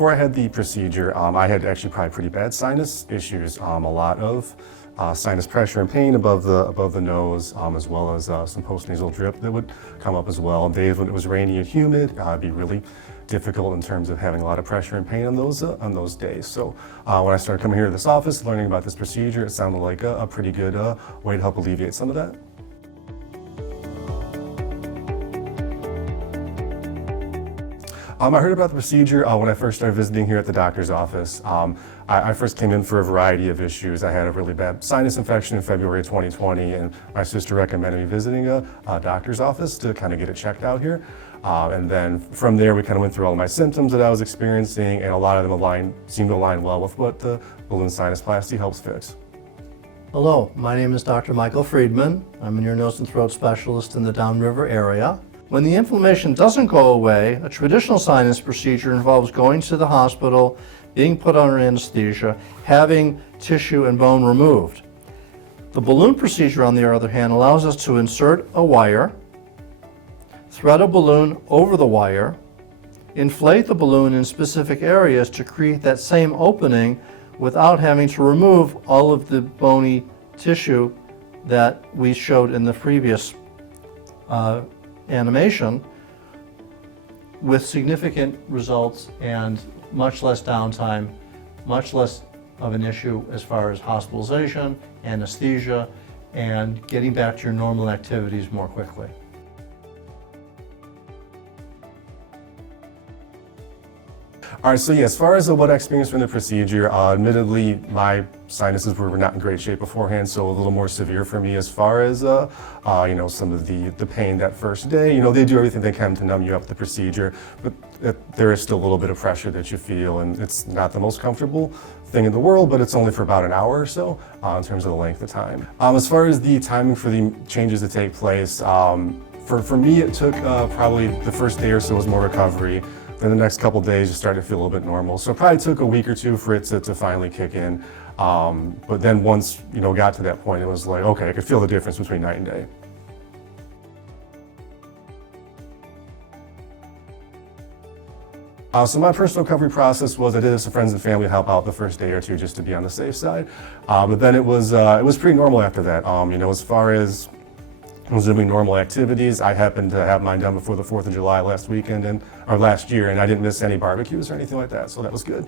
Before I had the procedure, I had actually probably pretty bad sinus issues, a lot of sinus pressure and pain above the nose, as well as some postnasal drip that would come up as well. Days when it was rainy and humid, it'd be really difficult in terms of having a lot of pressure and pain on those days. So when I started coming here to this office, learning about this procedure, it sounded like a pretty good way to help alleviate some of that. I heard about the procedure when I first started visiting here at the doctor's office. I first came in for a variety of issues. I had a really bad sinus infection in February 2020, and my sister recommended me visiting a doctor's office to kind of get it checked out here. And then from there, we kind of went through all of my symptoms that I was experiencing, and a lot of them seemed to align well with what the balloon sinuplasty helps fix. Hello, my name is Dr. Michael Freedman. I'm an ear, nose, and throat specialist in the Downriver area. When the inflammation doesn't go away, a traditional sinus procedure involves going to the hospital, being put under anesthesia, having tissue and bone removed. The balloon procedure, on the other hand, allows us to insert a wire, thread a balloon over the wire, inflate the balloon in specific areas to create that same opening without having to remove all of the bony tissue that we showed in the previous animation, with significant results and much less downtime, much less of an issue as far as hospitalization, anesthesia, and getting back to your normal activities more quickly. All right, so yeah, as far as what I experienced from the procedure, admittedly, my sinuses were not in great shape beforehand, so a little more severe for me as far as, some of the pain that first day. They do everything they can to numb you up the procedure, but there is still a little bit of pressure that you feel, and it's not the most comfortable thing in the world, but it's only for about an hour or so in terms of the length of time. As far as the timing for the changes to take place, for me, it took probably the first day or so was more recovery. Then the next couple days, you started to feel a little bit normal. So it probably took a week or two for it to finally kick in. But then once, got to that point, it was like, okay, I could feel the difference between night and day. So my personal recovery process was I did this to friends and family to help out the first day or two just to be on the safe side. But then it was pretty normal after that. As far as resuming normal activities, I happened to have mine done before the 4th of July last year, and I didn't miss any barbecues or anything like that, so that was good.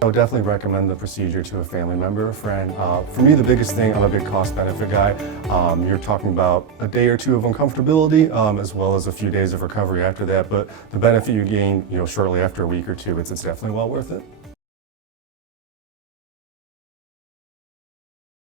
I would definitely recommend the procedure to a family member or friend. For me, the biggest thing, I'm a big cost-benefit guy. You're talking about a day or two of uncomfortability, as well as a few days of recovery after that, but the benefit you gain, shortly after a week or two, it's definitely well worth it.